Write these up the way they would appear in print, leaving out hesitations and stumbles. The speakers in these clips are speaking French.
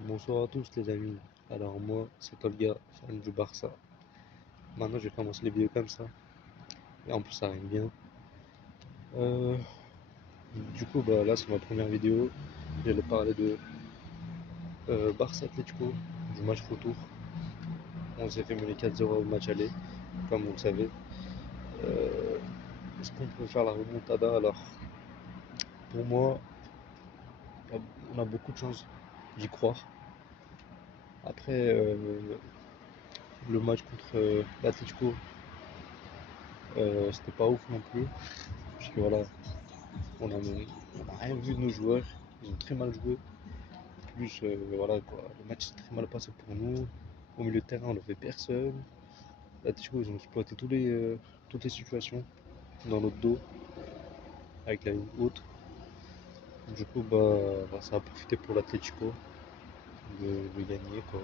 Bonsoir à tous les amis. Alors moi c'est Tolga, fan du Barça. Maintenant j'ai commencé les vidéos comme ça. Et en plus ça rime bien. Euh, du coup bah là c'est ma première vidéo. J'allais parler de Barça Atlético, du match retour. On s'est fait mener 4-0 au match aller, comme vous le savez. Euh, Est-ce qu'on peut faire la remontada? Alors pour moi, on a beaucoup de chance d'y croire. Après le match contre l'Atlético, c'était pas ouf non plus. Parce que voilà, on a rien vu de nos joueurs, ils ont très mal joué. Plus, voilà quoi, le match s'est très mal passé pour nous. Au milieu de terrain, on n'avait personne. L'Atlético, ils ont exploité toutes les situations dans notre dos, avec la ligne haute. Du coup, bah, ça a profité pour l'Atlético de gagner quoi.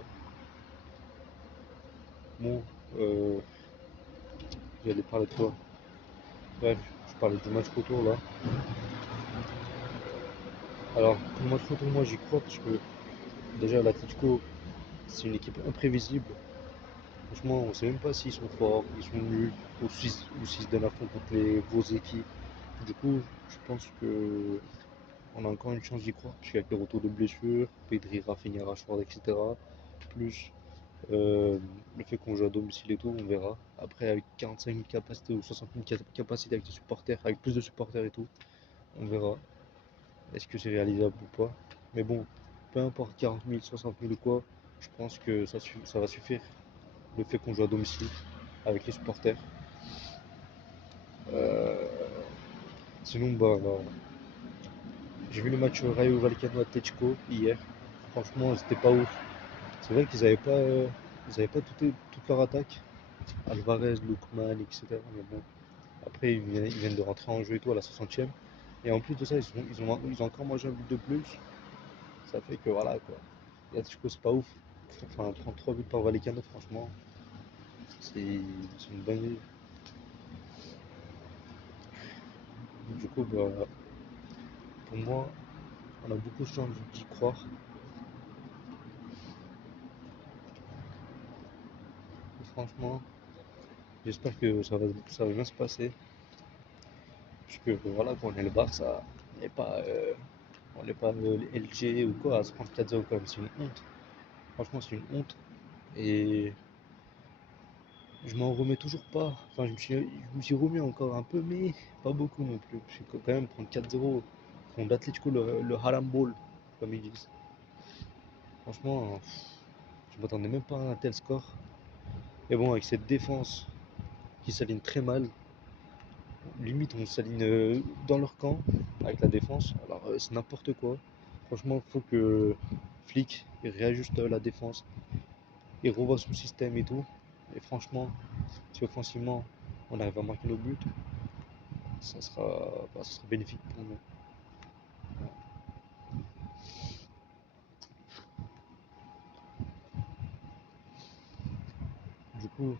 Bon, euh, j'allais parler de quoi? Bref, je parlais du match retour là. Alors, pour le match retour, moi j'y crois parce que déjà l'Atlético, c'est une équipe imprévisible. Franchement, on sait même pas s'ils sont forts, ils sont nuls, ou s'ils se donnent à fond contre les grosses équipes. Du coup, je pense que on a encore une chance d'y croire, puisqu'avec les retours de blessures, Pedri, Rafinha, Rashford, etc., plus le fait qu'on joue à domicile et tout, on verra. Après, avec 45 000 capacités ou 60 000 capacités avec les supporters, avec plus de supporters et tout, on verra. Est-ce que c'est réalisable ou pas? Mais bon, peu importe 40 000, 60 000 ou quoi, je pense que ça va suffire. Le fait qu'on joue à domicile avec les supporters. Euh, Sinon, j'ai vu le match Rayo Vallecano Atletico hier. Franchement, c'était pas ouf. C'est vrai qu'ils avaient pas toute leur attaque. Alvarez, Lookman, etc. Mais bon, après, ils viennent de rentrer en jeu et tout à la 60e. Et en plus de ça, ils ont encore mangé un but de plus. Ça fait que voilà quoi. Et Atletico, c'est pas ouf. Enfin, prendre 3 buts par Vallecano, franchement, c'est une bonne idée. Du coup, bah, pour moi, on a beaucoup de chance d'y croire. Et franchement, j'espère que ça va bien se passer. Puisque voilà, quand on est le Barça, on n'est pas, LG ou quoi à se prendre 4-0 quand même. C'est une honte. Franchement, c'est une honte. Et je m'en remets toujours pas. Enfin, je me suis remis encore un peu, mais pas beaucoup non plus. Parce que quand même, prendre 4-0 contre l'Atlético, le Haram Ball, comme ils disent. Franchement, je m'attendais même pas à un tel score. Et bon, avec cette défense qui s'aligne très mal, limite on s'aligne dans leur camp avec la défense. Alors c'est n'importe quoi. Franchement, il faut que Flick il réajuste la défense, il revoit son système et tout. Et franchement, si offensivement on arrive à marquer nos buts, ça sera bénéfique pour nous. Du coup,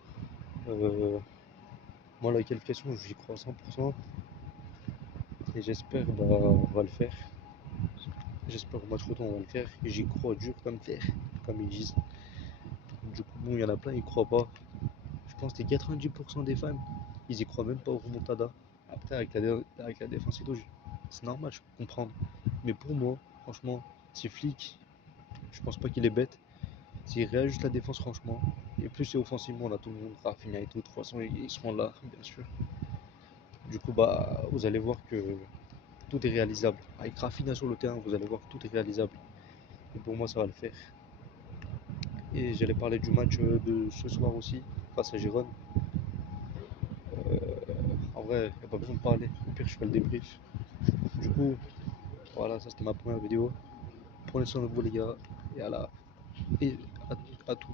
euh, moi la qualification, j'y crois à 100% et j'espère on va le faire. J'espère au match retour on va le faire et j'y crois dur comme fer, comme ils disent. Du coup, bon, il y en a plein, ils croient pas. Je pense que les 90% des fans, ils y croient même pas au remontada. Après, avec la défense et tout, c'est normal, je peux comprendre. Mais pour moi, franchement, si Flick, je pense pas qu'il est bête. S'il réajuste la défense, franchement, et plus c'est offensivement, on a tout le monde, Rafinha et tout, de toute façon, ils seront là, bien sûr. Du coup, bah, vous allez voir que tout est réalisable. Avec Rafinha sur le terrain, vous allez voir que tout est réalisable. Et pour moi, ça va le faire. Et j'allais parler du match de ce soir aussi, face à Gérone. En vrai, il n'y a pas besoin de parler. Au pire, je fais le débrief. Du coup, voilà, ça c'était ma première vidéo. Prenez soin de vous, les gars. Et à toutes.